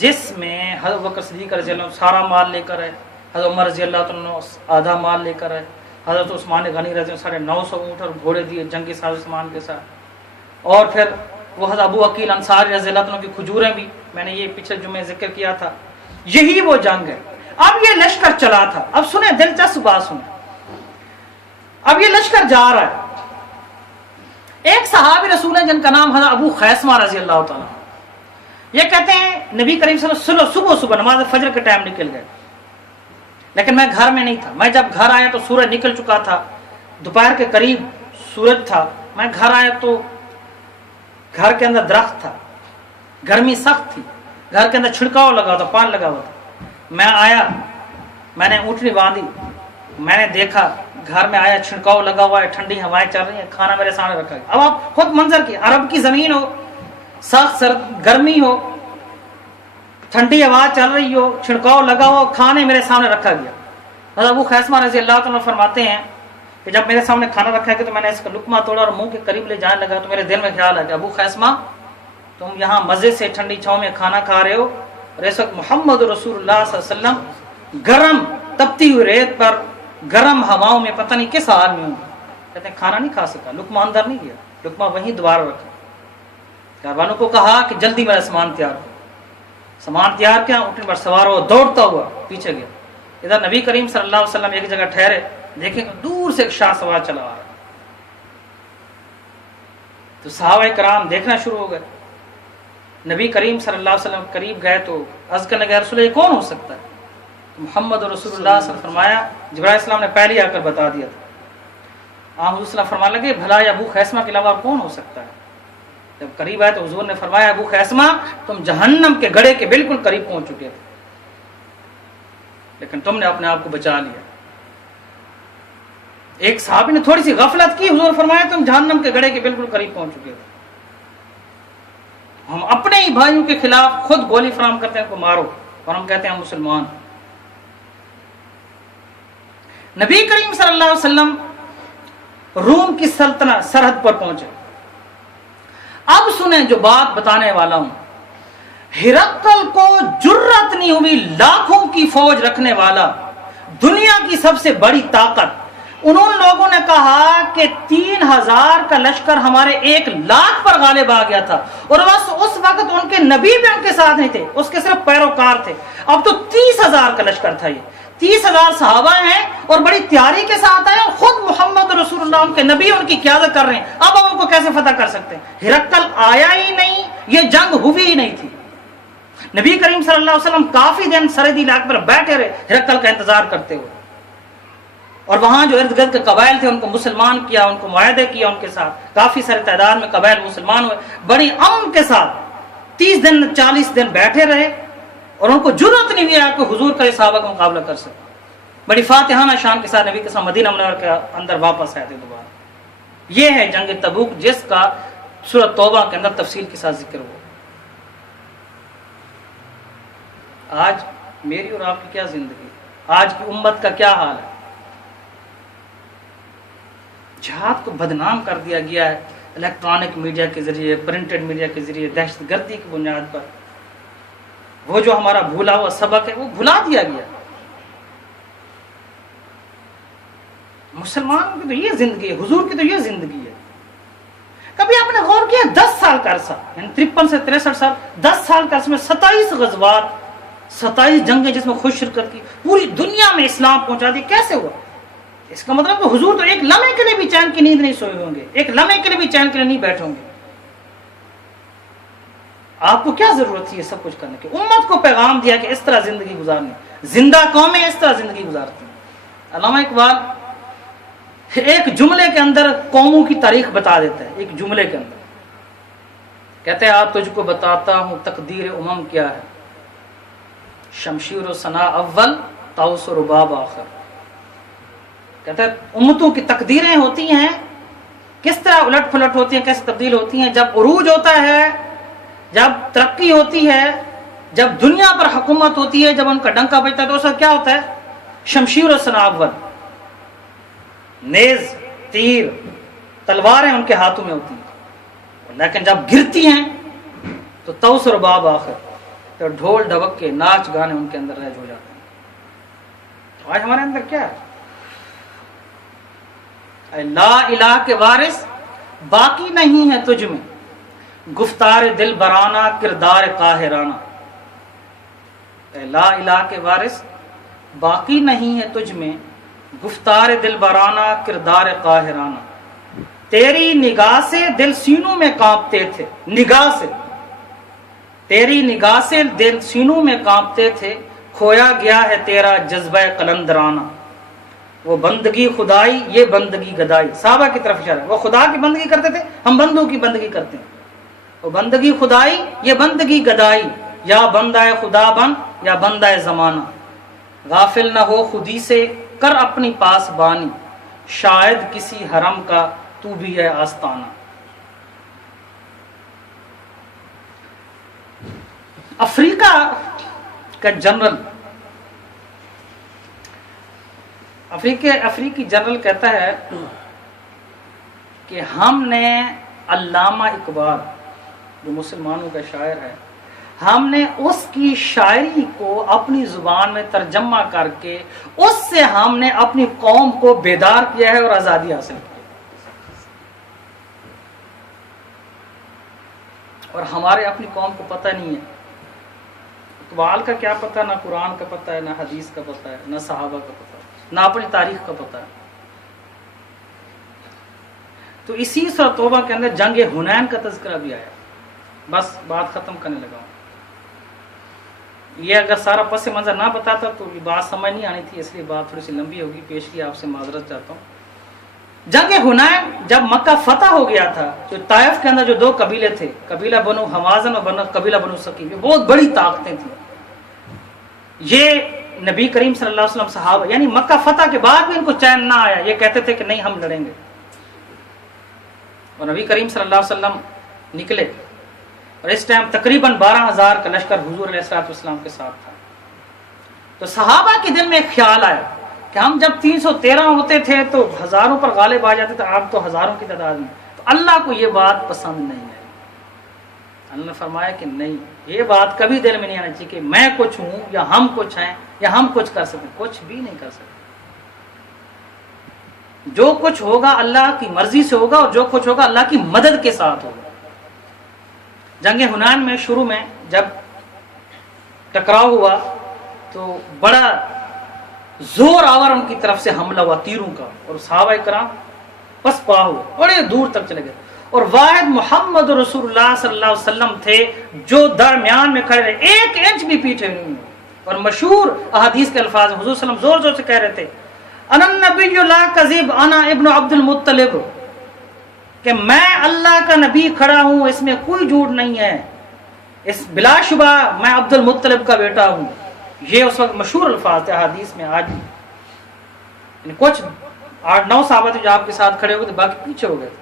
جس میں حضرت بکر صدیق رضی اللہ عنہ سارا مال لے کر آئے، حضرت عمر رضی اللہ عنہ آدھا مال لے کر آئے، حضرت عثمان غنی رضی اللہ عنہ 950 اونٹ اور گھوڑے دیے جنگی ساز سامان کے ساتھ. اور پھر وہ حضرت ابو عقیل انصاری رضی اللہ عنہ کی کھجوریں بھی، میں نے یہ پچھلے جمعے ذکر کیا تھا. یہی وہ جنگ ہے. اب یہ لشکر چلا تھا. اب سنیں دلچسپ بات سنیں. اب یہ لشکر جا رہا ہے. ایک صحابی رسول ہیں جن کا نام حضرت ابو خیثمہ رضی اللہ تعالیٰ، یہ کہتے ہیں نبی کریم صلی اللہ علیہ وسلم صبح نماز فجر کے ٹائم نکل گئے، لیکن میں گھر میں نہیں تھا. میں جب گھر آیا تو سورج نکل چکا تھا، دوپہر کے قریب سورج تھا. میں گھر آیا تو گھر کے اندر درخت تھا، گرمی سخت تھی، گھر کے اندر چھڑکاؤ لگا تھا، پان لگا ہوا تھا. میں آیا، میں نے اونٹنی باندھی، میں نے دیکھا گھر میں آیا، چھڑکاؤ لگا ہوا ہے، ٹھنڈی ہوائیں چل رہی ہیں، کھانا میرے سامنے رکھا گیا. اب آپ خود منظر کی، عرب کی زمین ہو، سخت سرد گرمی ہو، ٹھنڈی ہوا چل رہی ہو، چھڑکاؤ لگا ہوا، کھانے میرے سامنے رکھا گیا. حضرت ابو خیثمہ رضی اللہ عنہ فرماتے ہیں کہ جب میرے سامنے کھانا رکھا گیا تو میں نے اس کا لقمہ توڑا اور منہ کے قریب لے جانے لگا تو میرے دل میں خیال ہے کہ ابو خیثمہ تم یہاں مزے سے ٹھنڈی چھاؤں میں کھانا کھا رہے ہو، اور اس وقت محمد رسول اللہ صلی اللہ علیہ وسلم گرم تپتی ہوئی ریت پر گرم ہواؤں میں پتہ نہیں کس حال میں ہوں. کہتے ہیں کھانا نہیں کھا سکا، لقمہ اندر نہیں گیا، لقمہ وہیں دوبارہ رکھا. گھر والوں کو کہا کہ جلدی میرا سامان تیار ہو. سامان تیار کیا، اونٹنی پر سوار ہو، دوڑتا ہوا پیچھے گیا. ادھر نبی کریم صلی اللہ علیہ وسلم ایک جگہ ٹھہرے، دیکھیں دور سے ایک شاہ سوار چلا آ رہا. تو صحابہ کرام دیکھنا شروع ہو گئے. نبی کریم صلی اللہ علیہ وسلم قریب گئے تو عرض کرنے لگے رسول یہ کون ہو سکتا ہے؟ تو محمد رسول اللہ صلی اللہ علیہ وسلم فرمایا، جبرائیل السلام نے پہلے آ کر بتا دیا تھا. حضور صلی اللہ علیہ وسلم فرمانے لگے بھلا ابو خیثمہ کے علاوہ کون ہو سکتا ہے؟ جب قریب آئے تو حضور نے فرمایا ابو خیثمہ تم جہنم کے گڑھے کے بالکل قریب پہنچ چکے تھے، لیکن تم نے اپنے آپ کو بچا لیا. ایک صحابی نے تھوڑی سی غفلت کی، حضور فرمایا تم جہنم کے گڑھے کے بالکل قریب پہنچ چکے تھے. ہم اپنے ہی بھائیوں کے خلاف خود گولی فراہم کرتے ہیں کو مارو، اور ہم کہتے ہیں ہم مسلمان. نبی کریم صلی اللہ علیہ وسلم روم کی سلطنت سرحد پر پہنچے. اب سنیں جو بات بتانے والا ہوں. ہرقل کو جرت نہیں ہوئی، لاکھوں کی فوج رکھنے والا، دنیا کی سب سے بڑی طاقت. انہوں لوگوں نے کہا کہ 3000 کا لشکر ہمارے 1,00,000 پر غالب آ گیا تھا، اور بس اس وقت ان کے نبی بھی ان کے ساتھ نہیں تھے، اس کے صرف پیروکار تھے. اب تو 30,000 کا لشکر تھا. یہ 30,000 صحابہ ہیں اور بڑی تیاری کے ساتھ آئے، اور خود محمد رسول اللہ ان کے نبی ان کی قیادت کر رہے ہیں. اب ہم ان کو کیسے فتح کر سکتے ہیں؟ ہرقل آیا ہی نہیں، یہ جنگ ہوئی ہی نہیں تھی. نبی کریم صلی اللہ علیہ وسلم کافی دن سرحدی علاقے پر بیٹھے رہے ہرقل کا انتظار کرتے ہوئے، اور وہاں جو ارد گرد کے قبائل تھے ان کو مسلمان کیا، ان کو معاہدے کیا ان کے ساتھ. کافی سارے تعداد میں قبائل مسلمان ہوئے، بڑی امن کے ساتھ 30 دن 40 دن بیٹھے رہے اور ان کو جرأت نہیں ہوئی کہ حضور کا صحابہ کا مقابلہ کر سکے. بڑی فاتحانہ شان کے ساتھ نبی کے ساتھ مدینہ منورہ کے اندر واپس آئے تھے دوبارہ. یہ ہے جنگ تبوک جس کا سورۃ توبہ کے اندر تفصیل کے ساتھ ذکر ہوا. آج میری اور آپ کی کیا زندگی، آج کی امت کا کیا حال ہے؟ جہاد کو بدنام کر دیا گیا ہے الیکٹرانک میڈیا کے ذریعے، پرنٹڈ میڈیا کے ذریعے، دہشت گردی کی بنیاد پر. وہ جو ہمارا بھولا ہوا سبق ہے وہ بھلا دیا گیا. مسلمانوں کی تو یہ زندگی ہے، حضور کی تو یہ زندگی ہے. کبھی آپ نے غور کیا 10 سال کا عرصہ، یعنی 53 سے 63 سال، 10 سال کا عرصے میں 27 غزوات، 27 جنگیں جس میں خود شرکت کی، پوری دنیا میں اسلام پہنچا دی. کیسے ہوا؟ اس کا مطلب کہ حضور تو ایک لمحے کے لیے بھی چین کی نیند نہیں سوئے ہوں گے، ایک لمحے کے لیے بھی چین کے لیے نہیں بیٹھے ہوں گے. آپ کو کیا ضرورت تھی یہ سب کچھ کرنے کی؟ امت کو پیغام دیا کہ اس طرح زندگی گزارنی، زندہ قومیں اس طرح زندگی گزارتی ہیں. علامہ اقبال ایک جملے کے اندر قوموں کی تاریخ بتا دیتا ہے. ایک جملے کے اندر کہتے ہیں تجھ کو بتاتا ہوں تقدیر امم کیا ہے، شمشیر و ثنا اول طاؤس و رباب آخر. کہتے ہیں امتوں کی تقدیریں ہوتی ہیں، کس طرح الٹ پھلٹ ہوتی ہیں، کیسے تبدیل ہوتی ہیں. جب عروج ہوتا ہے، جب ترقی ہوتی ہے، جب دنیا پر حکومت ہوتی ہے، جب ان کا ڈنکا بجتا ہے تو اس کا کیا ہوتا ہے؟ شمشیر و ثنا اول، نیز، تیر، تلواریں ان کے ہاتھوں میں ہوتی ہیں. لیکن جب گرتی ہیں تو طوس و رباب آخر، تو ڈھول ڈبک کے ناچ گانے ان کے اندر رائج ہو جاتے ہیں. تو آج ہمارے اندر کیا ہے؟ اے لا الہ کے وارث باقی نہیں ہے تجھ میں، گفتار دل برانہ کردار قاہرانہ. اے لا الہ کے وارث باقی نہیں ہے تجھ میں، گفتار دل برانہ کردار قاہرانہ. تیری نگاہ سے دل سینوں میں کانپتے تھے، نگاہ سے، تیری نگاہ سے دل سینوں میں کانپتے تھے، کھویا گیا ہے تیرا جذبہ قلندرانہ. وہ بندگی خدائی یہ بندگی گدائی. صحابہ کی طرف اشارہ ہے. وہ خدا کی بندگی کرتے تھے، ہم بندوں کی بندگی کرتے ہیں. وہ بندگی خدائی یہ بندگی گدائی، یا بندہ خدا بن یا بندہ زمانہ. غافل نہ ہو خودی سے کر اپنی پاس بانی، شاید کسی حرم کا تو بھی ہے آستانہ. افریقہ کا جنرل، افریقی جنرل کہتا ہے کہ ہم نے علامہ اقبال جو مسلمانوں کا شاعر ہے، ہم نے اس کی شاعری کو اپنی زبان میں ترجمہ کر کے اس سے ہم نے اپنی قوم کو بیدار کیا ہے اور آزادی حاصل کی. اور ہمارے اپنی قوم کو پتہ نہیں ہے. اقبال کا کیا پتہ، نہ قرآن کا پتہ ہے، نہ حدیث کا پتہ ہے، نہ صحابہ کا پتہ ہے، نہ اپنی تاریخ کا پتہ ہے. تو اسی سورۃ توبہ کے اندر جنگ حنین کا تذکرہ بھی آیا. بس بات ختم کرنے لگا ہوں. یہ اگر سارا پس منظر نہ بتاتا تو یہ بات سمجھ نہیں آنی تھی، اس لیے بات تھوڑی سی لمبی ہوگی. پیش کی آپ سے معذرت چاہتا ہوں. جنگ حنین جب مکہ فتح ہو گیا تھا، جو طائف کے اندر جو 2 قبیلے تھے، قبیلہ بنو حوازن اور قبیلہ بنو ثقیف، یہ بہت بڑی طاقتیں تھیں. یہ نبی کریم صلی اللہ علیہ وسلم صحابہ، یعنی مکہ فتح کے بعد بھی ان کو چین نہ آیا. یہ کہتے تھے کہ نہیں ہم لڑیں گے. اور نبی کریم صلی اللہ علیہ وسلم نکلے، اور اس ٹائم تقریباً 12,000 کا لشکر حضور علیہ السلام کے ساتھ تھا. تو صحابہ کے دل میں ایک خیال آیا کہ ہم جب 313 ہوتے تھے تو ہزاروں پر غالب آ جاتے تھے، آپ تو ہزاروں کی تعداد میں. تو اللہ کو یہ بات پسند نہیں ہے. اللہ نے فرمایا کہ نہیں، یہ بات کبھی دل میں نہیں آنا چاہیے کہ میں کچھ ہوں یا ہم کچھ ہیں یا ہم کچھ کر سکتے. کچھ بھی نہیں کر سکتے. جو کچھ ہوگا اللہ کی مرضی سے ہوگا، اور جو کچھ ہوگا اللہ کی مدد کے ساتھ ہوگا. جنگ حنین میں شروع میں جب ٹکراؤ ہوا تو بڑا زور آور ان کی طرف سے حملہ ہوا تیروں کا، اور صحابہ کرام پس پا ہوئے، بڑے دور تک چلے گئے. اور واحد محمد رسول اللہ صلی اللہ علیہ وسلم تھے جو درمیان میں کھڑے رہے، 1 انچ بھی پیچھے نہیں ہوئے. اور مشہور احادیث کے الفاظ حضور صلی اللہ علیہ وسلم زور زور سے کہہ رہے تھے، انا النبی لا کذب انا ابن عبد المطلب، کہ میں اللہ کا نبی کھڑا ہوں، اس میں کوئی جھوٹ نہیں ہے. اس بلا شبہ میں عبد المطلب کا بیٹا ہوں، یہ اس وقت مشہور الفاظ تھے حدیث میں. آج کچھ 8-9 صحابہ تھے جو آپ کے ساتھ کھڑے ہو گئے تھے، باقی پیچھے ہو گئے تھے.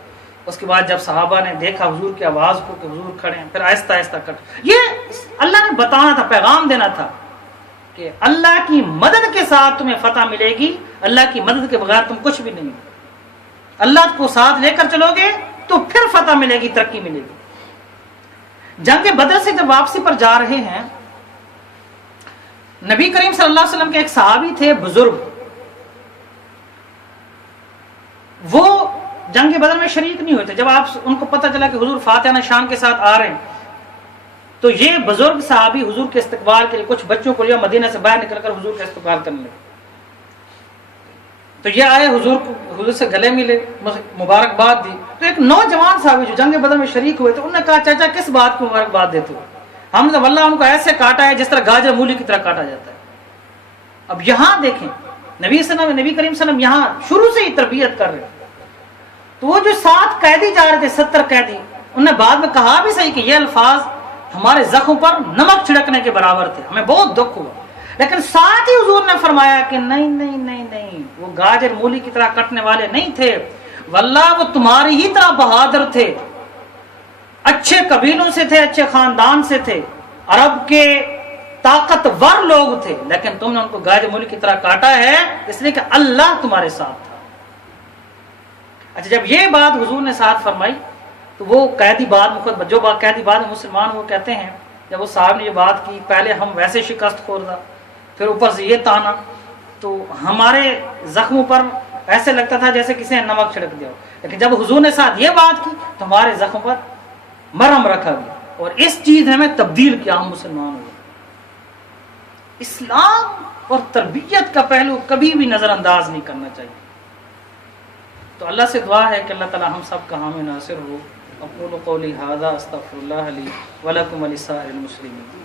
اس کے بعد جب صحابہ نے دیکھا حضور کی آواز کو کہ حضور کھڑے ہیں، پھر آہستہ آہستہ کٹ. یہ اللہ نے بتانا تھا، پیغام دینا تھا کہ اللہ کی مدد کے ساتھ تمہیں فتح ملے گی، اللہ کی مدد کے بغیر تم کچھ بھی نہیں. اللہ کو ساتھ لے کر چلو گے تو پھر فتح ملے گی، ترقی ملے گی. جنگ بدر سے جب واپسی پر جا رہے ہیں، نبی کریم صلی اللہ علیہ وسلم کے ایک صحابی تھے بزرگ، وہ جنگ بدر میں شریک نہیں ہوئے تھے. جب آپ ان کو پتہ چلا کہ حضور فاتحہ نشان کے ساتھ آ رہے ہیں تو یہ بزرگ صحابی حضور کے استقبال کے لیے کچھ بچوں کو لیا، مدینہ سے باہر نکل کر حضور کا استقبال کرنے لگے. تو یہ آئے حضور سے گلے ملے، مبارکباد دی. تو ایک نوجوان صحابی جو جنگ بدر میں شریک ہوئے تھے، انہوں نے کہا چاچا کس بات کی مبارکباد دیتے ہو؟ ہم نے تو واللہ ان کو ایسے کاٹا ہے جس طرح گاجر مولی کی طرح کاٹا جاتا ہے. اب یہاں دیکھیں نبی کریم صلی اللہ علیہ وسلم یہاں شروع سے ہی تربیت کر رہے ہیں. تو وہ جو 7 قیدی جا رہے تھے، 70 قیدی، انہوں نے بعد میں کہا بھی صحیح کہ یہ الفاظ ہمارے زخم پر نمک چھڑکنے کے برابر تھے، ہمیں بہت دکھ ہوا. لیکن ساتھ ہی حضور نے فرمایا کہ نہیں نہیں نہیں نہیں، وہ گاجر مولی کی طرح کٹنے والے نہیں تھے، واللہ وہ تمہاری ہی طرح بہادر تھے، اچھے قبیلوں سے تھے، اچھے خاندان سے تھے، عرب کے طاقتور لوگ تھے، لیکن تم نے ان کو گاجر مولی کی طرح کاٹا ہے اس لیے کہ اللہ تمہارے ساتھ تھا. اچھا، جب یہ بات حضور نے ساتھ فرمائی تو وہ قیدی بعد میں جو قیدی بعد میں مسلمان، وہ کہتے ہیں جب وہ صاحب نے یہ بات کی، پہلے ہم ویسے شکست خوردہ، پھر اوپر سے یہ تانا، تو ہمارے زخموں پر ایسے لگتا تھا جیسے کسی نے نمک چھڑک دیا ہو. لیکن جب حضور نے ساتھ یہ بات کی تو ہمارے زخموں پر مرہم رکھا گیا، اور اس چیز نے ہمیں تبدیل کیا، ہم مسلمان ہوئے. اسلام اور تربیت کا پہلو کبھی بھی نظر انداز نہیں کرنا چاہیے. تو اللہ سے دعا ہے کہ اللہ تعالی ہم سب کا حامی ناصر ہو. اقول قولی ھذا استغفر اللہ لی ولکم ولسائر المسلمین.